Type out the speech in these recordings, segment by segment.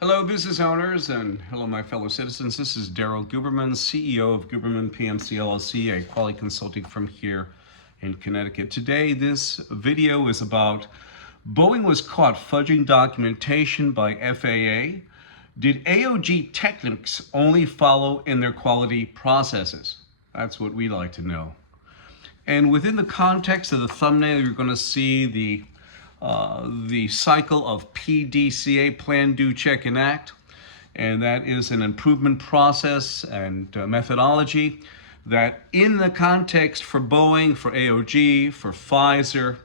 Hello, business owners, and hello, my fellow citizens. This is Daryl Guberman, CEO of Guberman PMC LLC, a quality consulting firm here in Connecticut. Today, this video is about Boeing was caught fudging documentation by FAA. Did AOG Technics only follow in their quality processes? That's what we'd like to know. And within the context of the thumbnail, you're going to see the cycle of PDCA, Plan, Do, Check, and Act. And that is an improvement process and methodology that in the context for Boeing, for AOG, for PFIZER,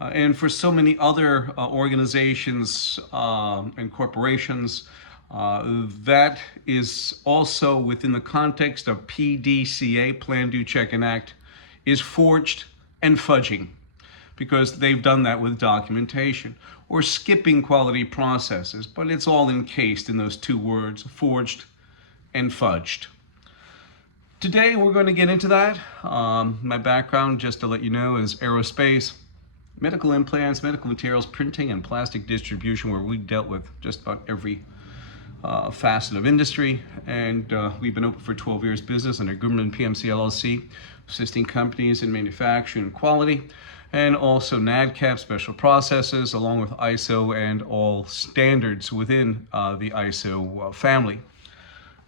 and for so many other organizations and corporations, that is also within the context of PDCA, Plan, Do, Check, and Act, is forged and fudging, because they've done that with documentation, or skipping quality processes, but it's all encased in those two words, forged and fudged. Today we're going to get into that. My background, just to let you know, is aerospace, medical implants, medical materials, printing, and plastic distribution, where we dealt with just about every facet of industry. And we've been open for 12 years business under Guberman PMC LLC, assisting companies in manufacturing and quality, and also NADCAP special processes, along with ISO and all standards within the ISO family.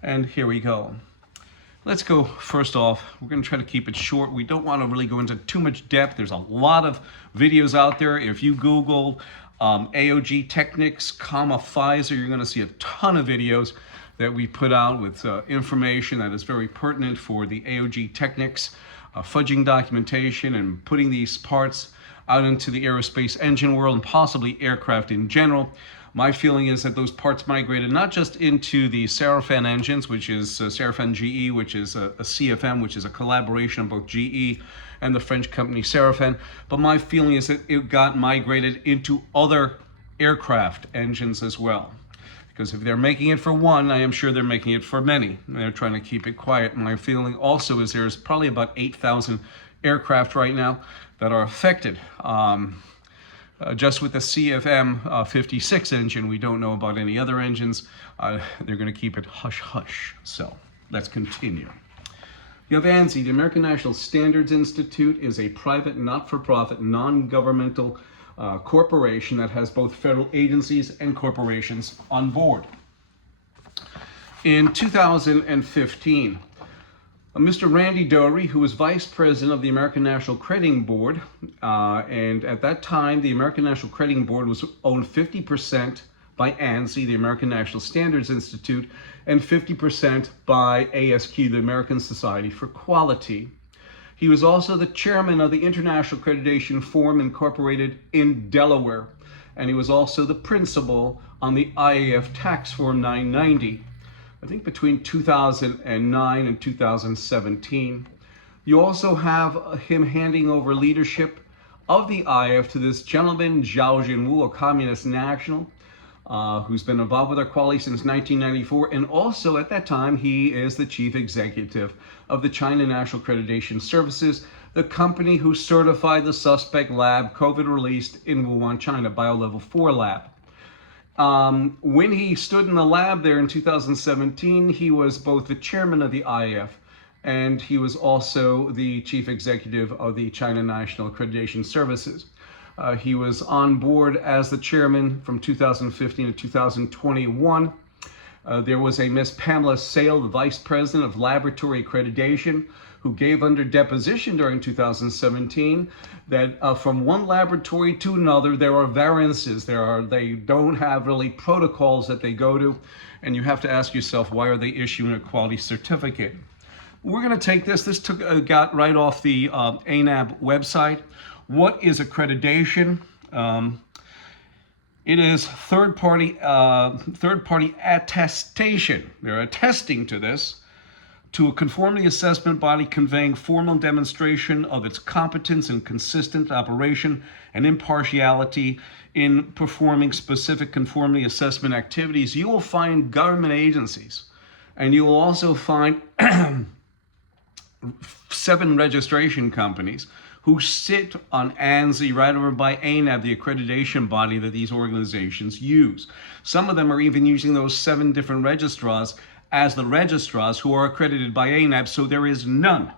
And here we go. Let's go first off. We're going to try to keep it short. We don't want to really go into too much depth. There's a lot of videos out there. If you Google AOG Technics, PFIZER, you're going to see a ton of videos that we put out with information that is very pertinent for the AOG Technics fudging documentation and putting these parts out into the aerospace engine world and possibly aircraft in general. My feeling is that those parts migrated not just into the Sarafan engines, which is Sarafan GE, which is a CFM, which is a collaboration of both GE and the French company Sarafan, but my feeling is that it got migrated into other aircraft engines as well. Because if they're making it for one, I am sure they're making it for many. They're trying to keep it quiet. My feeling also is there's probably about 8,000 aircraft right now that are affected. Just with the CFM 56 engine, we don't know about any other engines. They're going to keep it hush-hush. So let's continue. You have ANSI, the American National Standards Institute, is a private, not-for-profit, non-governmental corporation that has both federal agencies and corporations on board. In 2015, Mr. Randy Doherty, who was vice president of the American National Crediting Board, and at that time the American National Crediting Board was owned 50% by ANSI, the American National Standards Institute, and 50% by ASQ, the American Society for Quality. He was also the chairman of the International Accreditation Forum Incorporated in Delaware, and he was also the principal on the IAF Tax Form 990, I think between 2009 and 2017. You also have him handing over leadership of the IAF to this gentleman, Zhao Jinwu, a communist national, who's been involved with our quality since 1994, and also at that time he is the chief executive of the China National Accreditation Services, the company who certified the suspect lab COVID released in Wuhan, China, BioLevel 4 lab. When he stood in the lab there in 2017, he was both the chairman of the IAF and he was also the chief executive of the China National Accreditation Services. He was on board as the chairman from 2015 to 2021. There was a Miss Pamela Sale, the vice president of laboratory accreditation, who gave under deposition during 2017 that from one laboratory to another there are variances. They don't have really protocols that they go to, and you have to ask yourself, why are they issuing a quality certificate? We're going to take this got right off the ANAB website. What is accreditation? It is third-party attestation. They're attesting to this, to a conformity assessment body conveying formal demonstration of its competence and consistent operation and impartiality in performing specific conformity assessment activities. You will find government agencies, and you will also find 7 registration companies who sit on ANSI right over by ANAB, the accreditation body that these organizations use. Some of them are even using those 7 different registrars as the registrars who are accredited by ANAB, so there is none.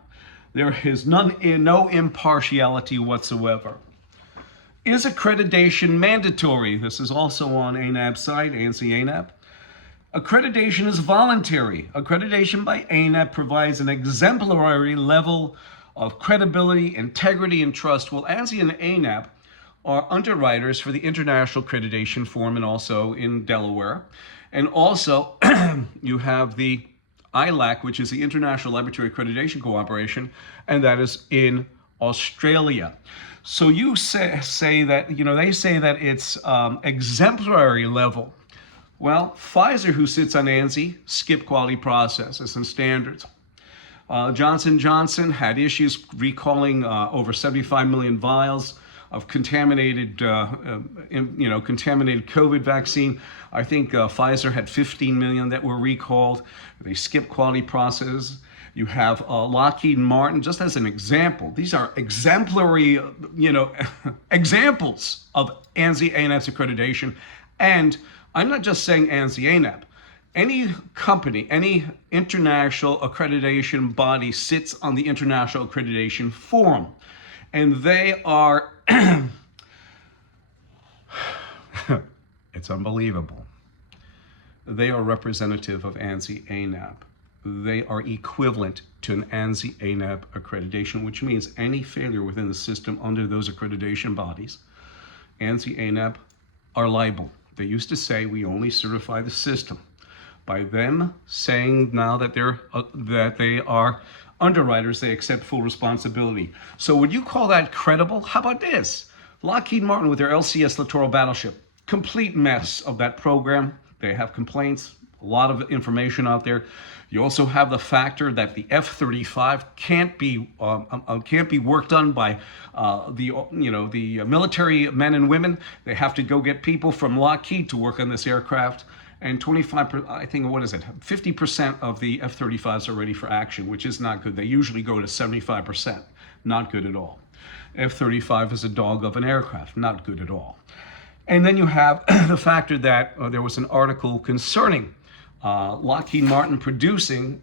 There is no impartiality whatsoever. Is accreditation mandatory? This is also on ANAB's site, ANSI-ANAB. Accreditation is voluntary. Accreditation by ANAB provides an exemplary level of credibility, integrity, and trust. Well, ANSI and ANAB are underwriters for the International Accreditation Forum and also in Delaware. And also, you have the ILAC, which is the International Laboratory Accreditation Cooperation, and that is in Australia. So you say that, they say that it's exemplary level. Well, PFIZER, who sits on ANSI, skip quality processes and standards. Johnson & Johnson had issues recalling over 75 million vials of contaminated COVID vaccine. I think PFIZER had 15 million that were recalled. They skipped quality processes. You have Lockheed Martin, just as an example. These are exemplary, examples of ANSI-ANAB's accreditation. And I'm not just saying ANSI-ANAB. Any company, any international accreditation body sits on the International Accreditation Forum. And they are, it's unbelievable. They are representative of ANSI-ANAB. They are equivalent to an ANSI-ANAB accreditation, which means any failure within the system under those accreditation bodies, ANSI-ANAB are liable. They used to say we only certify the system. By them saying now that they are underwriters, they accept full responsibility. So would you call that credible? How about this? Lockheed Martin with their LCS Littoral Battleship, complete mess of that program. They have complaints, a lot of information out there. You also have the factor that the F-35 can't be worked on by the military men and women. They have to go get people from Lockheed to work on this aircraft. And 25%, I think, 50% of the F-35s are ready for action, which is not good. They usually go to 75%, not good at all. F-35 is a dog of an aircraft, not good at all. And then you have the factor that there was an article concerning Lockheed Martin producing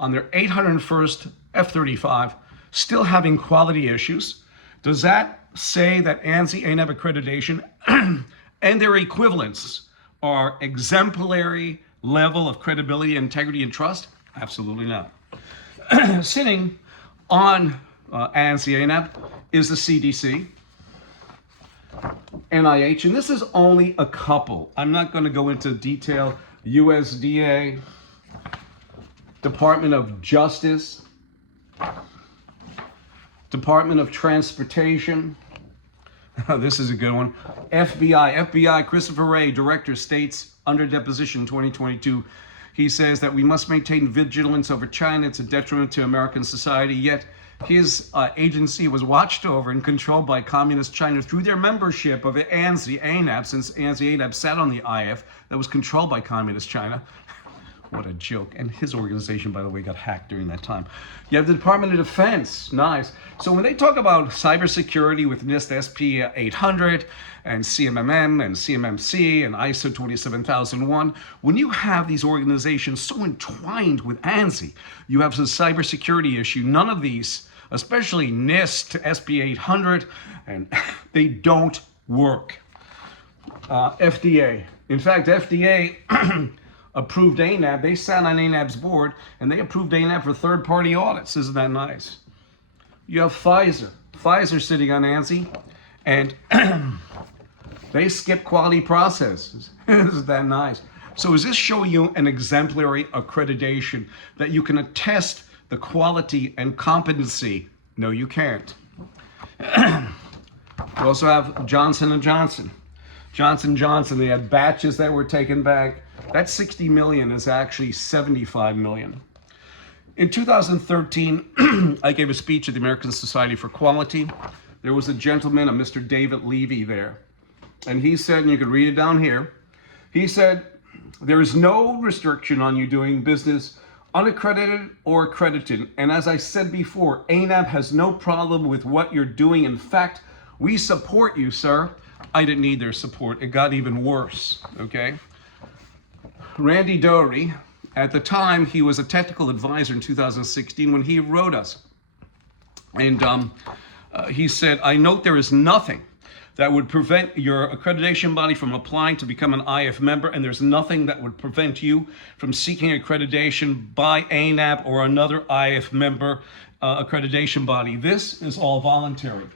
on their 801st F-35, still having quality issues. Does that say that ANSI-ANAB accreditation and their equivalents are exemplary level of credibility, integrity, and trust? Absolutely not. Sitting on ANSI-ANAB is the CDC, NIH, and this is only a couple. I'm not going to go into detail. USDA, Department of Justice, Department of Transportation. This is a good one. FBI, Christopher Wray, director, states under deposition 2022. He says that we must maintain vigilance over China. It's a detriment to American society. Yet his agency was watched over and controlled by Communist China through their membership of ANSI-ANAB, since ANSI-ANAB sat on the IF that was controlled by Communist China. What a joke. And his organization, by the way, got hacked during that time. You have the Department of Defense. Nice. So when they talk about cybersecurity with NIST SP 800 and CMMM and CMMC and ISO 27001, when you have these organizations so entwined with ANSI, you have the cybersecurity issue. None of these, especially NIST, SP 800, and they don't work. FDA. In fact, FDA approved ANAB. They sat on ANAB's board, and they approved ANAB for third-party audits. Isn't that nice? You have PFIZER. PFIZER sitting on ANSI, and they skip quality processes. Isn't that nice? So does this show you an exemplary accreditation that you can attest the quality and competency? No, you can't. You also have Johnson & Johnson. Johnson & Johnson, they had batches that were taken back. That 60 million is actually 75 million. In 2013, I gave a speech at the American Society for Quality. There was a gentleman, a Mr. David Levy there. And he said, and you can read it down here, he said, there is no restriction on you doing business unaccredited or accredited. And as I said before, ANAB has no problem with what you're doing. In fact, we support you, sir. I didn't need their support. It got even worse, okay? Randy Doherty, at the time, he was a technical advisor in 2016 when he wrote us. And he said, I note there is nothing that would prevent your accreditation body from applying to become an IF member, and there's nothing that would prevent you from seeking accreditation by ANAB or another IF member accreditation body. This is all voluntary.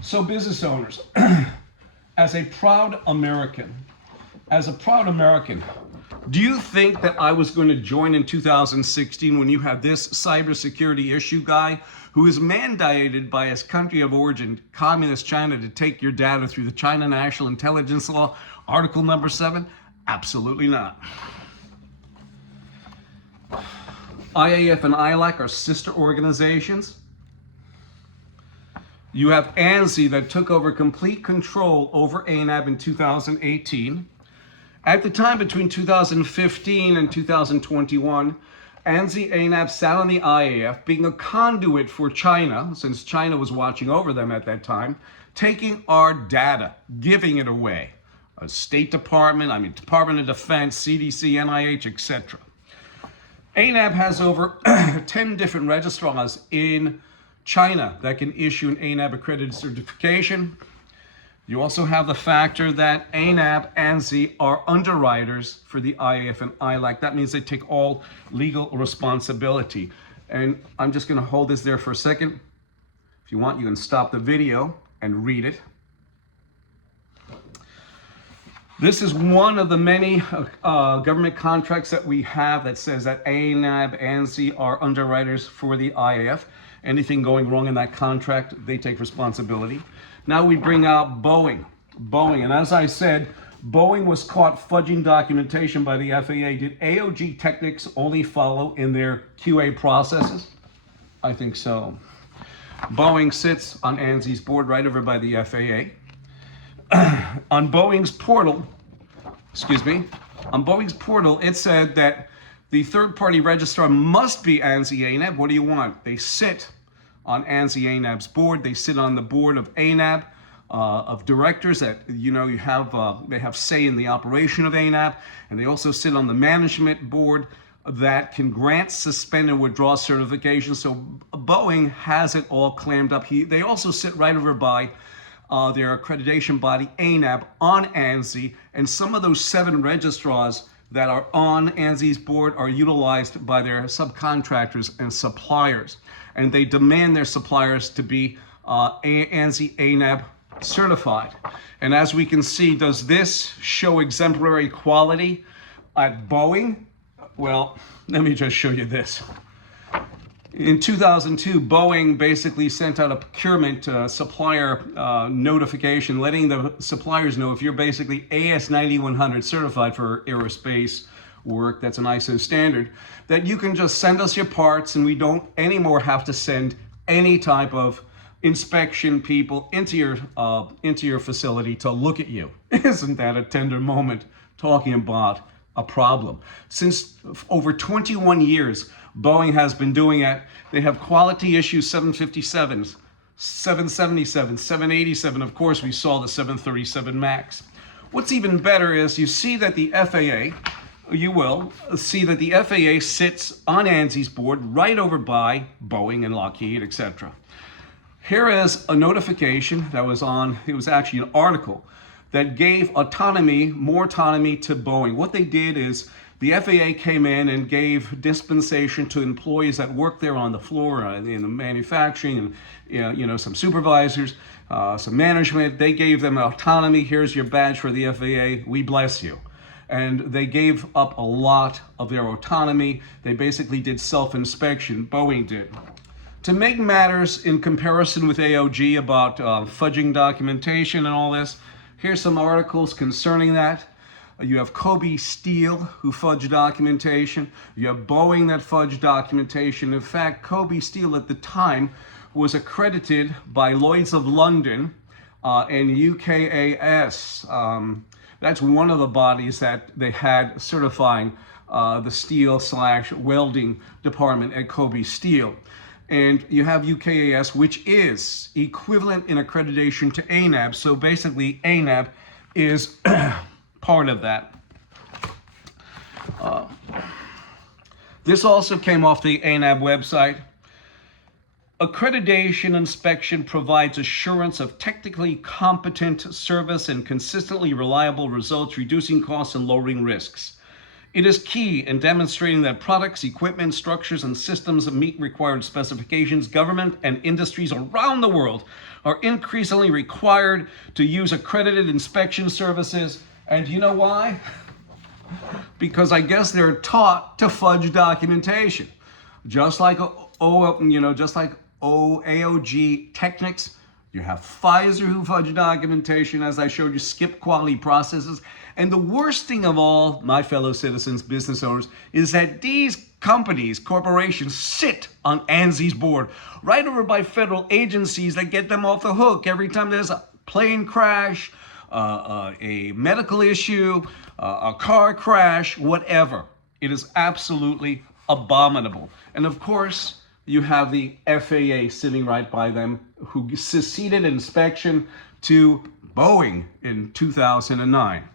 So business owners, as a proud American, do you think that I was going to join in 2016 when you had this cybersecurity issue guy who is mandated by his country of origin, Communist China, to take your data through the China National Intelligence Law, Article number 7? Absolutely not. IAF and ILAC are sister organizations. You have ANSI that took over complete control over ANAB in 2018. At the time between 2015 and 2021, ANSI-ANAB sat on the IAF, being a conduit for China, since China was watching over them at that time, taking our data, giving it away. State Department, Department of Defense, CDC, NIH, etc. ANAB has over 10 different registrars in China that can issue an ANAB accredited certification. You also have the factor that ANAB, ANSI are underwriters for the IAF and ILAC. That means they take all legal responsibility. And I'm just going to hold this there for a second. If you want, you can stop the video and read it. This is one of the many government contracts that we have that says that ANAB, ANSI are underwriters for the IAF. Anything going wrong in that contract, they take responsibility. Now we bring out Boeing. And as I said, Boeing was caught fudging documentation by the FAA. Did AOG Technics only follow in their QA processes? I think so. Boeing sits on ANSI's board right over by the FAA. On Boeing's portal, it said that the third-party registrar must be ANSI-ANAB. What do you want? They sit on ANSI-ANAB's board. They sit on the board of ANAB, of directors that, they have say in the operation of ANAB, and they also sit on the management board that can grant, suspend, and withdraw certifications. So Boeing has it all clammed up. They also sit right over by their accreditation body, ANAB, on ANSI, and some of those 7 registrars that are on ANSI's board are utilized by their subcontractors and suppliers. And they demand their suppliers to be ANSI-ANAB certified. And as we can see, does this show exemplary quality at Boeing? Well, let me just show you this. In 2002, Boeing basically sent out a procurement supplier notification letting the suppliers know if you're basically AS9100 certified for aerospace work, that's an ISO standard, that you can just send us your parts and we don't anymore have to send any type of inspection people into your facility to look at you. Isn't that a tender moment talking about a problem? Since over 21 years, Boeing has been doing it. They have quality issue 757s, 777, 787. Of course, we saw the 737 MAX. What's even better is you see that the FAA, you will see that the FAA sits on ANSI's board right over by Boeing and Lockheed, etc. Here is a notification that was on, it was actually an article that gave autonomy, more autonomy to Boeing. What they did is the FAA came in and gave dispensation to employees that work there on the floor in the manufacturing and some supervisors, some management. They gave them autonomy. Here's your badge for the FAA. We bless you. And they gave up a lot of their autonomy. They basically did self-inspection. Boeing did. To make matters in comparison with AOG about fudging documentation and all this, here's some articles concerning that. You have Kobe Steel, who fudged documentation. You have Boeing that fudged documentation. In fact, Kobe Steel at the time was accredited by Lloyd's of London and UKAS. That's one of the bodies that they had certifying the steel/welding department at Kobe Steel. And you have UKAS, which is equivalent in accreditation to ANAB. So basically, ANAB is part of that. This also came off the ANAB website. Accreditation inspection provides assurance of technically competent service and consistently reliable results, reducing costs and lowering risks. It is key in demonstrating that products, equipment, structures, and systems meet required specifications. Government and industries around the world are increasingly required to use accredited inspection services. And you know why? Because I guess they're taught to fudge documentation. Just like AOG Technics, you have PFIZER who fudge documentation, as I showed you, skip quality processes. And the worst thing of all, my fellow citizens, business owners, is that these companies, corporations, sit on ANSI's board, right over by federal agencies that get them off the hook every time there's a plane crash, a medical issue, a car crash, whatever. It is absolutely abominable. And of course, you have the FAA sitting right by them, who seceded inspection to Boeing in 2009.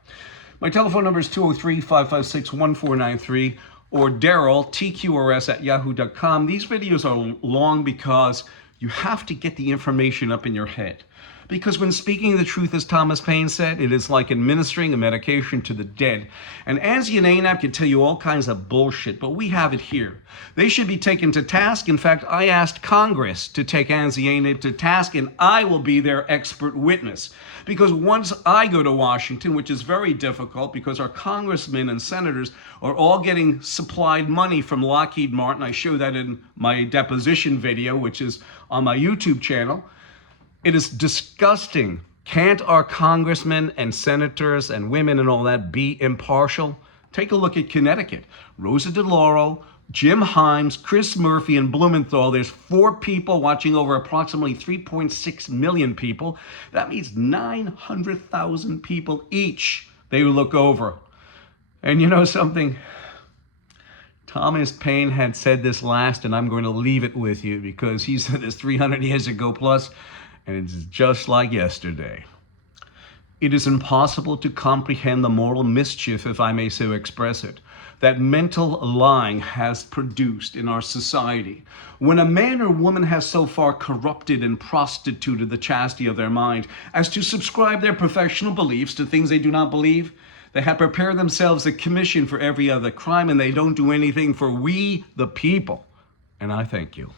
My telephone number is 203-556-1493 or Daryl, tqrs@yahoo.com. These videos are long because you have to get the information up in your head. Because when speaking the truth, as Thomas Paine said, it is like administering a medication to the dead. And ANSI and ANAB can tell you all kinds of bullshit, but we have it here. They should be taken to task. In fact, I asked Congress to take ANSI and ANAB to task, and I will be their expert witness. Because once I go to Washington, which is very difficult because our congressmen and senators are all getting supplied money from Lockheed Martin. I show that in my deposition video, which is on my YouTube channel. It is disgusting. Can't our congressmen and senators and women and all that be impartial? Take a look at Connecticut. Rosa DeLauro, Jim Himes, Chris Murphy, and Blumenthal. There's 4 people watching over approximately 3.6 million people. That means 900,000 people each they look over. And you know something? Thomas Paine had said this last, and I'm going to leave it with you because he said this 300 years ago plus. And it's just like yesterday. It is impossible to comprehend the moral mischief, if I may so express it, that mental lying has produced in our society. When a man or woman has so far corrupted and prostituted the chastity of their mind as to subscribe their professional beliefs to things they do not believe, they have prepared themselves a commission for every other crime, and they don't do anything for we, the people. And I thank you.